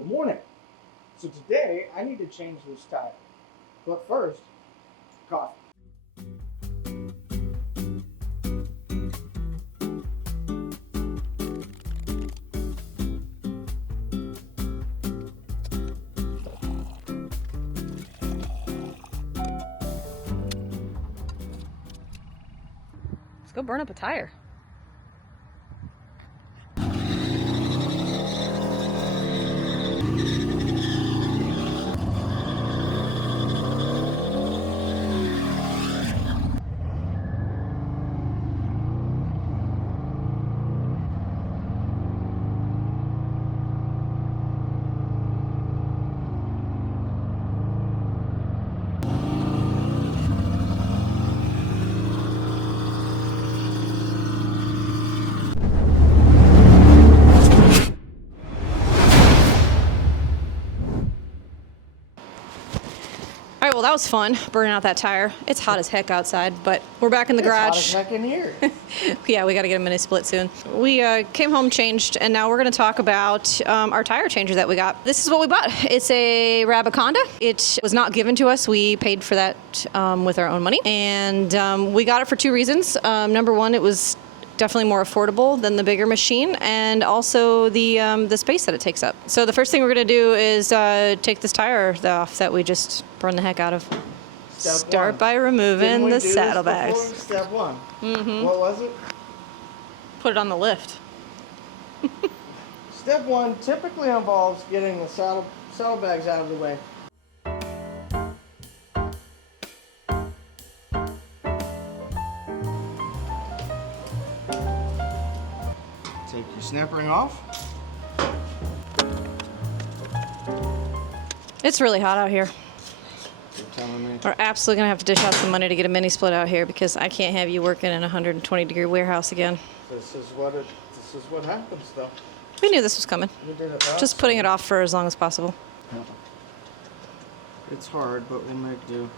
Good morning. So today I need to change this tire. But first, coffee. Let's go burn up a tire. All right, well, that was fun, burning out that tire. It's hot as heck outside, but we're back in the garage. It's hot as heck in here. Yeah, we got to get a mini split soon. We came home, changed, and now we're going to talk about our tire changer that we got. This is what we bought. It's a Rabaconda. It was not given to us. We paid for that with our own money, and we got it for two reasons. Number one, it was definitely more affordable than the bigger machine, and also the space that it takes up. So the first thing we're going to do is take this tire off that we just burned the heck out of. Start by removing the saddlebags. Step one. Mm-hmm. What was it? Put it on the lift. Step one typically involves getting the saddlebags out of the way. Take your snap ring off. It's really hot out here. You're telling me. We're absolutely gonna have to dish out some money to get a mini split out here because I can't have you working in a 120-degree warehouse again. This is what happens, though. We knew this was coming. We did it last Just putting it off for as long as possible. time. It's hard, but we'll make do.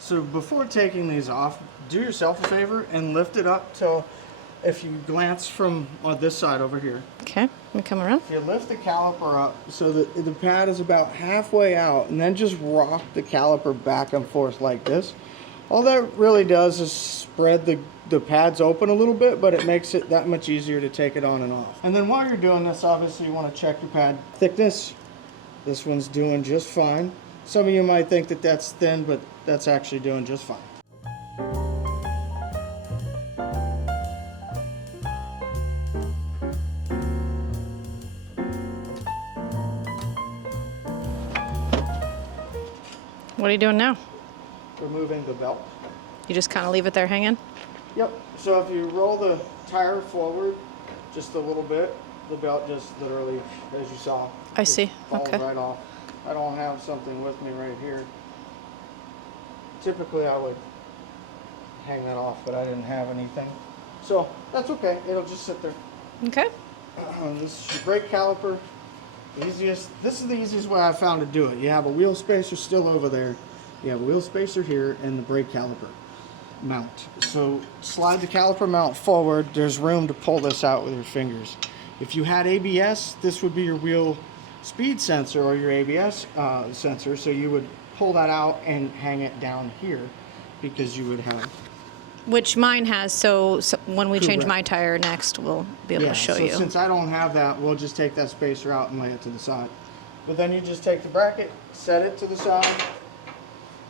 So before taking these off, do yourself a favor and lift it up till, if you glance from on this side over here, Okay, let me come around. if you lift the caliper up so that the pad is about halfway out, and then just rock the caliper back and forth like this, all that really does is spread the pads open a little bit, but it makes it that much easier to take it on and off. And then while you're doing this, obviously you want to check your pad thickness. This one's doing just fine. Some of you might think that that's thin, but that's actually doing just fine. What are you doing now? Removing the belt. You just kind of leave it there hanging? Yep. So if you roll the tire forward just a little bit, the belt just literally, as you saw, I see. falls Okay. right off. I don't have something with me right here. Typically I would hang that off, but I didn't have anything. So that's okay. It'll just sit there. Okay. This is your brake caliper. This is the easiest way I found to do it. You have a wheel spacer still over there. You have a wheel spacer here and the brake caliper mount. So slide the caliper mount forward. There's room to pull this out with your fingers. If you had ABS, this would be your wheel speed sensor or your ABS sensor. So you would pull that out and hang it down here because you would have. Which mine has, so when we change Correct. my tire next, we'll be able to show so you. Since I don't have that, we'll just take that spacer out and lay it to the side. But then you just take the bracket, set it to the side.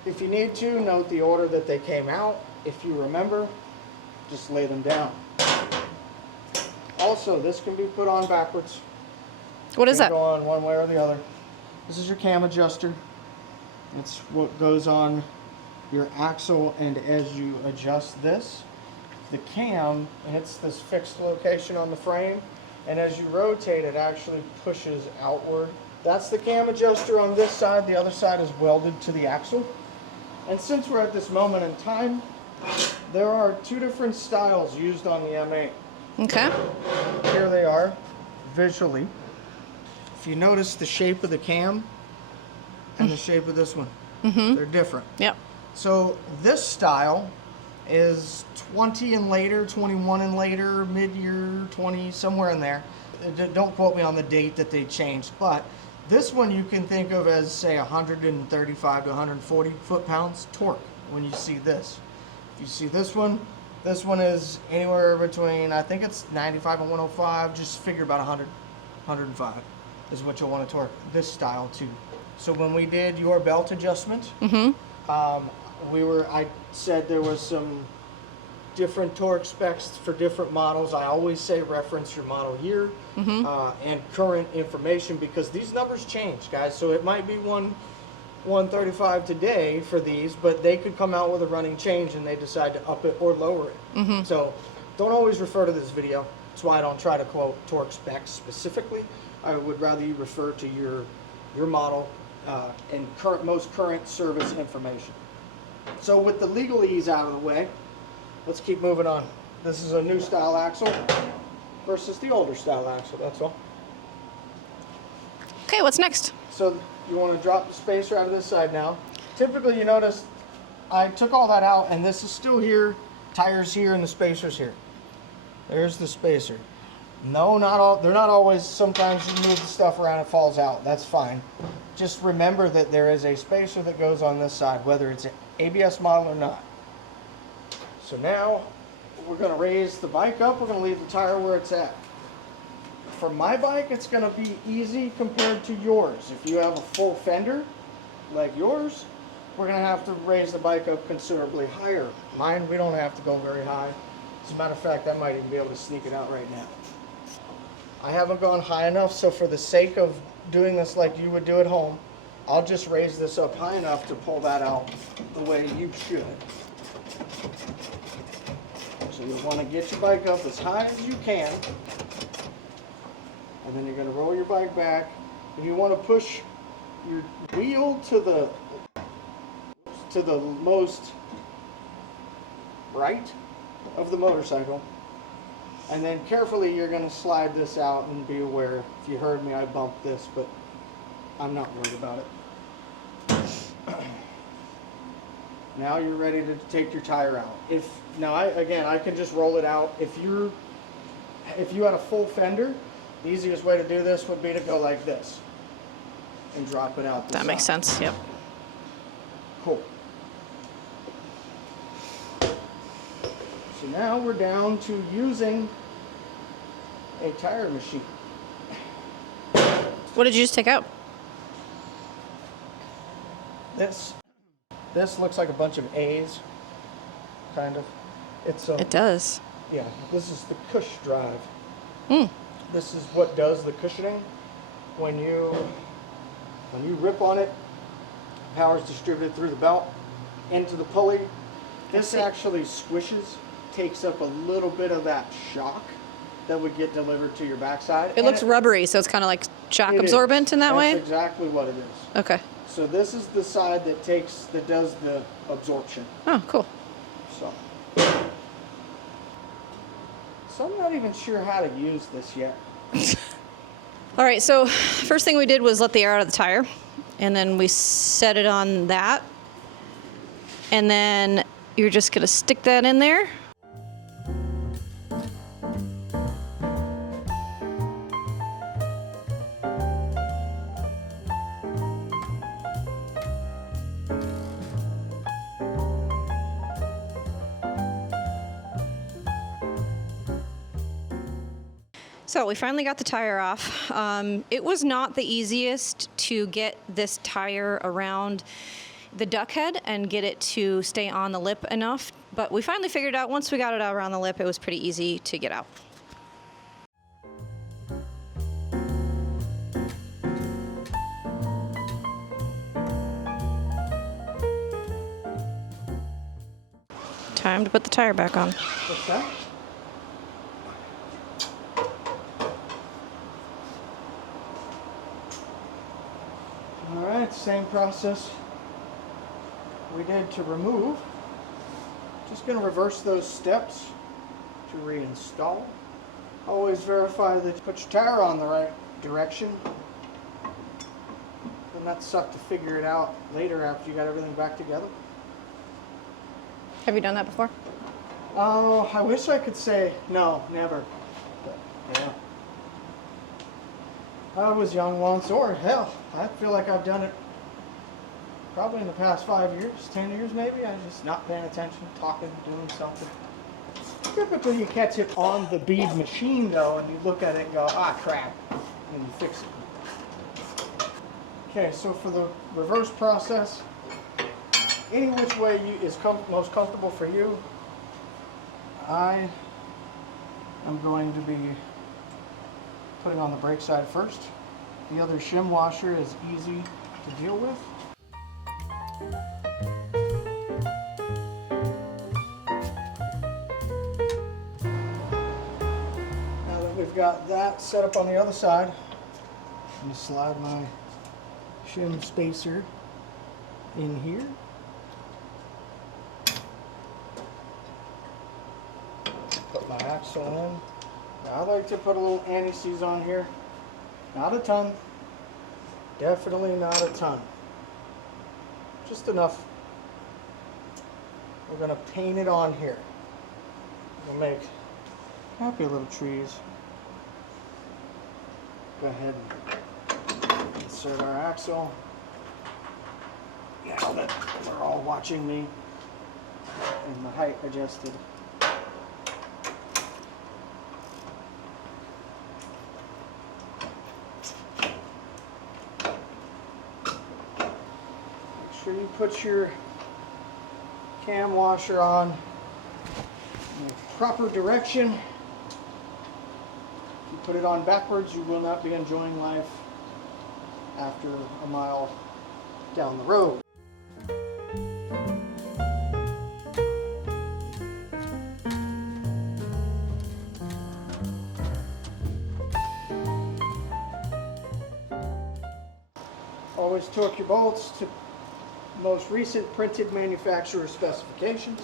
If you need to, note the order that they came out. If you remember, just lay them down. Also, this can be put on backwards. What is Can that? go on one way or the other. This is your cam adjuster. It's what goes on your axle, and as you adjust this, the cam hits this fixed location on the frame, and as you rotate, it actually pushes outward. That's the cam adjuster on this side. The other side is welded to the axle. And since we're at this moment in time, there are two different styles used on the M8. Okay. Here they are, visually. If you notice the shape of the cam and the shape of this one, they're different. Yep. So this style is 20 and later, 21 and later, mid-year, 20, somewhere in there. Don't quote me on the date that they changed, but this one you can think of as, say, 135 to 140 foot-pounds torque when you see this. If you see this one is anywhere between, I think it's 95 and 105, just figure about 100, 105 is what you'll want to torque this style to. So when we did your belt adjustment, I said there was some different torque specs for different models. I always say reference your model year and current information, because these numbers change, guys. So it might be 135 today for these, but they could come out with a running change and they decide to up it or lower it. So don't always refer to this video. That's why I don't try to quote torque specs specifically. I would rather you refer to your model and most current service information. So with the legalese out of the way, let's keep moving on. This is a new style axle versus the older style axle, that's all. Okay, what's next? So you want to drop the spacer out of this side now. Typically, you notice I took all that out and this is still here, tires here and the spacer's here. There's the spacer. No, not all. They're not always. Sometimes you move the stuff around, it falls out. That's fine. Just remember that there is a spacer that goes on this side, whether it's an ABS model or not. So now we're going to raise the bike up. We're going to leave the tire where it's at. For my bike, it's going to be easy compared to yours. If you have a full fender like yours, we're going to have to raise the bike up considerably higher. Mine, we don't have to go very high. As a matter of fact, I might even be able to sneak it out right now. I haven't gone high enough, so for the sake of doing this like you would do at home, I'll just raise this up high enough to pull that out the way you should. So you want to get your bike up as high as you can, and then you're going to roll your bike back, and you want to push your wheel to the most right of the motorcycle. And then carefully you're going to slide this out, and be aware, if you heard me, I bumped this, but I'm not worried about it. Now you're ready to take your tire out. I can just roll it out. If you had a full fender, the easiest way to do this would be to go like this and drop it out the side. That makes sense, yep. Cool. So now we're down to using a tire machine. What did you just take out? This looks like a bunch of A's, kind of. It does. Yeah, this is the cush drive. Mm. This is what does the cushioning. When you rip on it, power is distributed through the belt into the pulley. This actually squishes, takes up a little bit of that shock that would get delivered to your backside. It looks rubbery, so it's kind of like shock absorbent in that way? That's exactly what it is. Okay. So this is the side that does the absorption. Oh, cool. So I'm not even sure how to use this yet. All right, so first thing we did was let the air out of the tire, and then we set it on that, and then you're just gonna stick that in there. So we finally got the tire off. It was not the easiest to get this tire around the duck head and get it to stay on the lip enough, but we finally figured out once we got it out around the lip, it was pretty easy to get out. Time to put the tire back on. What's that? All right, same process we did to remove. Just going to reverse those steps to reinstall. Always verify that you put your tire on the right direction. And that sucked to figure it out later after you got everything back together. Have you done that before? Oh, I wish I could say no, never. But, yeah. I was young once, or hell, I feel like I've done it probably in the past 5 years, 10 years maybe. I'm just not paying attention, talking, doing something. Typically you catch it on the bead machine though, and you look at it and go, ah crap, and you fix it. Okay, so for the reverse process, any which way is most comfortable for you. I am going to be putting on the brake side first. The other shim washer is easy to deal with. Now that we've got that set up on the other side, I'm going to slide my shim spacer in here. Put my axle in. Now I like to put a little anti-seize on here. Not a ton. Definitely not a ton. Just enough. We're going to paint it on here. We'll make happy little trees. Go ahead and insert our axle. Now that they're all watching me and the height adjusted. Make sure you put your cam washer on in the proper direction. If you put it on backwards, you will not be enjoying life after a mile down the road. Always torque your bolts to most recent printed manufacturer specifications.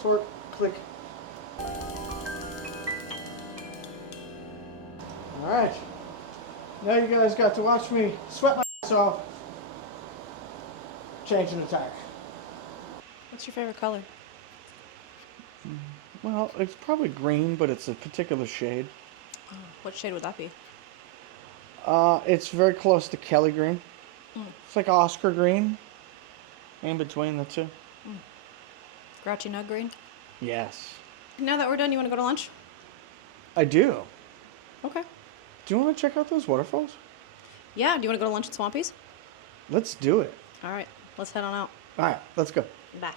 Torque, click. Alright. Now you guys got to watch me sweat my ass off changing the tire. What's your favorite color? Well, it's probably green, but it's a particular shade. Oh, what shade would that be? It's very close to Kelly green. It's like Oscar green. In between the two. Grouchy nut green? Yes. Now that we're done, you want to go to lunch? I do. Okay. Do you want to check out those waterfalls? Yeah, do you want to go to lunch at Swampies? Let's do it. All right, let's head on out. All right, let's go. Bye.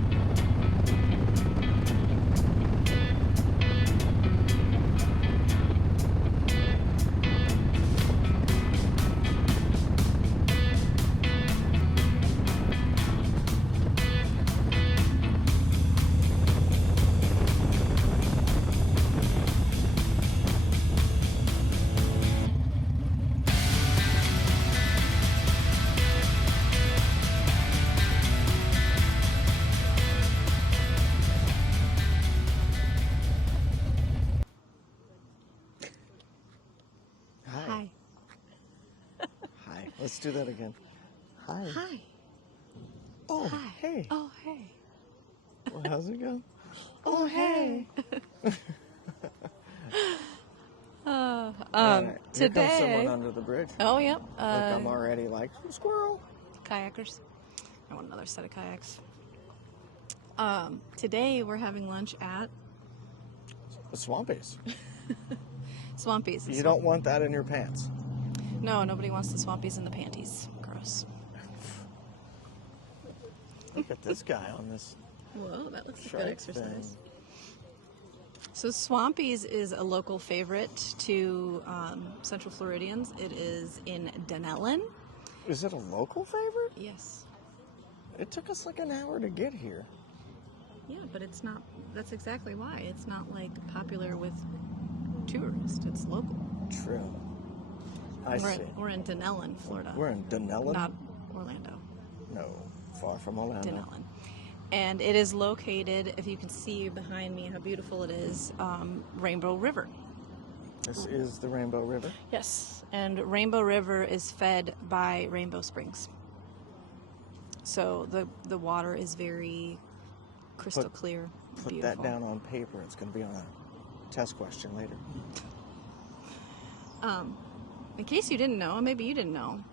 Hi. Hi. Let's do that again. Hi. Hi. Oh, Hi. hey. Oh, hey. Well, how's it going? Oh, hey. All right. Here Today. comes someone under the bridge. Oh, yep. Look, I'm already like, squirrel. Kayakers. I want another set of kayaks. Today we're having lunch at The Swampies. Swampies. You don't want that in your pants. No, nobody wants the Swampies in the panties. Gross. Look at this guy on this Whoa, that looks like shark good exercise. thing. So Swampies is a local favorite to Central Floridians. It is in Dunnellon. Is it a local favorite? Yes. It took us like an hour to get here. Yeah, but it's not. That's exactly why. It's not like popular with tourists. It's local. True. I see. We're in Dunnellon, Florida. We're in Dunnellon? Not Orlando. No, far from Orlando. Dunnellon. And it is located, if you can see behind me how beautiful it is, Rainbow River. This is the Rainbow River? Yes, and Rainbow River is fed by Rainbow Springs. So the water is very crystal clear. Put Beautiful. that down on paper. It's going to be on a test question later. In case you didn't know, and maybe you didn't know,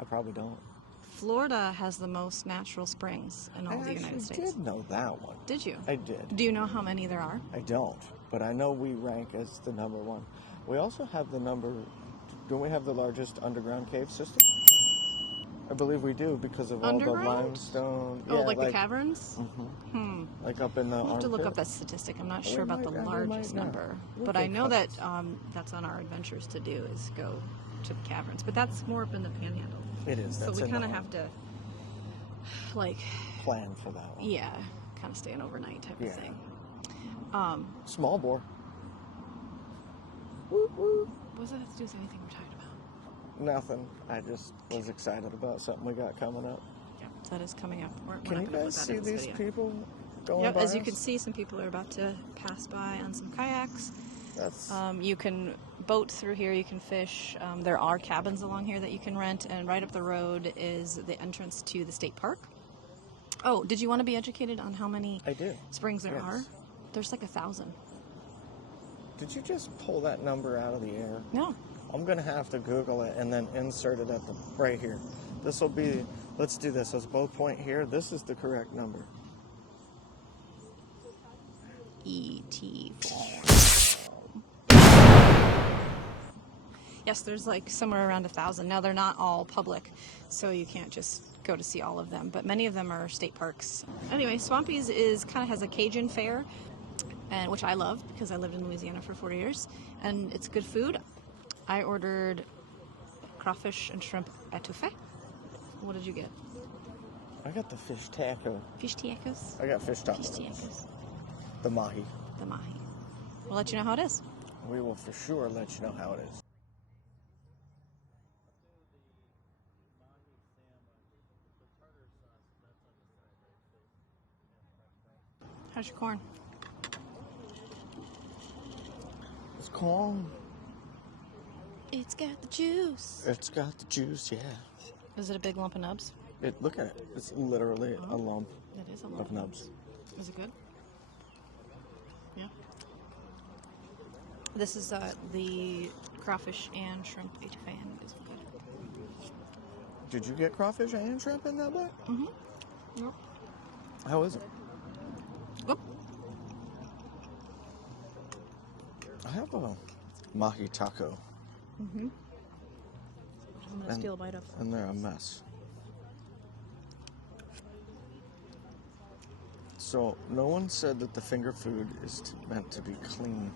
I probably don't. Florida has the most natural springs in all the United States. I did know that one. Did you? I did. Do you know how many there are? I don't, but I know we rank as the number one. We also have don't we have the largest underground cave system? I believe we do because of all the limestone. Oh, like the caverns? Mm-hmm. Like up in the I'll have to look armpit. up that statistic. I'm not sure about the largest number. But I know that that's on our adventures to do is go to the caverns. But that's more up in the panhandle. It is. So we kind of have to, like... plan for that one. Yeah, kind of stay an overnight type of thing. Small bore. What does that have to do with anything we're talking about? Nothing. I just was excited about something we got coming up. Yeah, that is coming up. We're Can you not gonna guys put that see in this these video. people going Yep, by as you us? can see, some people are about to pass by on some kayaks. That's You can boat through here, you can fish. There are cabins along here that you can rent, and right up the road is the entrance to the state park. Oh, did you want to be educated on how many I do. springs there Yes. are? There's like 1,000. Did you just pull that number out of the air? No. I'm gonna have to Google it and then insert it at the right here. This will be. Let's do this. Let's both point here. This is the correct number. E.T. Yes, there's like somewhere around 1,000. Now they're not all public, so you can't just go to see all of them, but many of them are state parks. Anyway, Swampies has a Cajun fare, and which I love because I lived in Louisiana for 4 years, and it's good food. I ordered crawfish and shrimp etouffee. What did you get? I got the fish taco. Fish tacos? I got fish tacos. Fish tacos. The mahi. The mahi. We'll let you know how it is. We will for sure let you know how it is. How's your corn? It's corn. It's got the juice. It's got the juice, yeah. Is it a big lump of nubs? Look at it. It's literally a lump It is a lump of nubs. Is it good? Yeah. This is the crawfish and shrimp etouffee, and it is good. Did you get crawfish and shrimp in that bite? Mm-hmm. Yep. How is it? Oop. I have a mahi taco. Mm-hmm. I'm gonna steal a bite of. And they're a mess. So, no one said that the finger food is meant to be clean.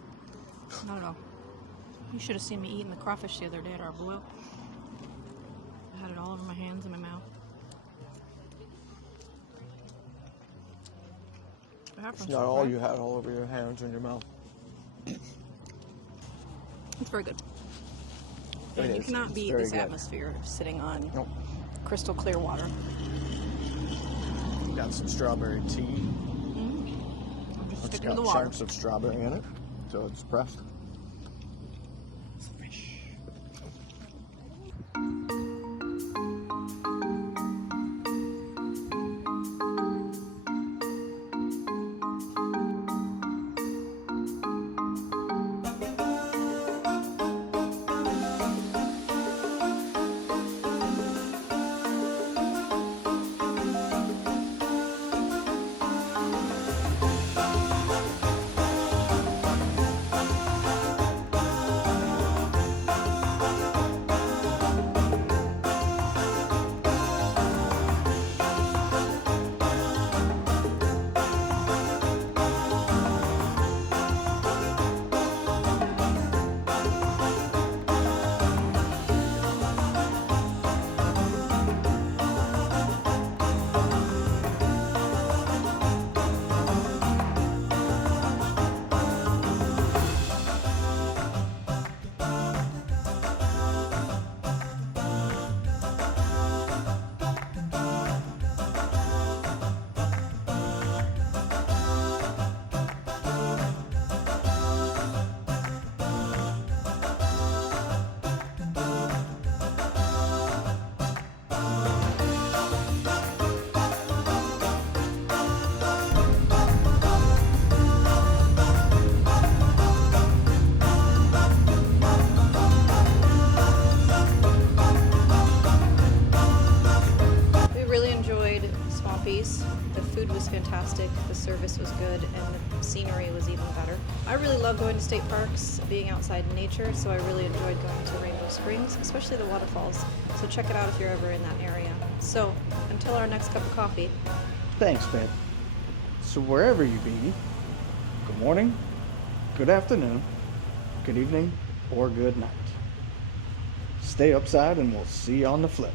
No. You should have seen me eating the crawfish the other day at our blue. I had it all over my hands and my mouth. It's not all you had all over your hands and your mouth. It's very good. It And you is. cannot It's beat very this good. atmosphere of sitting on Nope. crystal clear water. Got some strawberry tea. I'm just It's sticking to got the water. chunks of strawberry in it, so it's pressed. fantastic, the service was good, and the scenery was even better. I really love going to state parks, being outside in nature, so I really enjoyed going to Rainbow Springs, especially the waterfalls. So check it out if you're ever in that area. So, until our next cup of coffee. Thanks, babe. So wherever you be, good morning, good afternoon, good evening, or good night. Stay upside and we'll see you on the flip.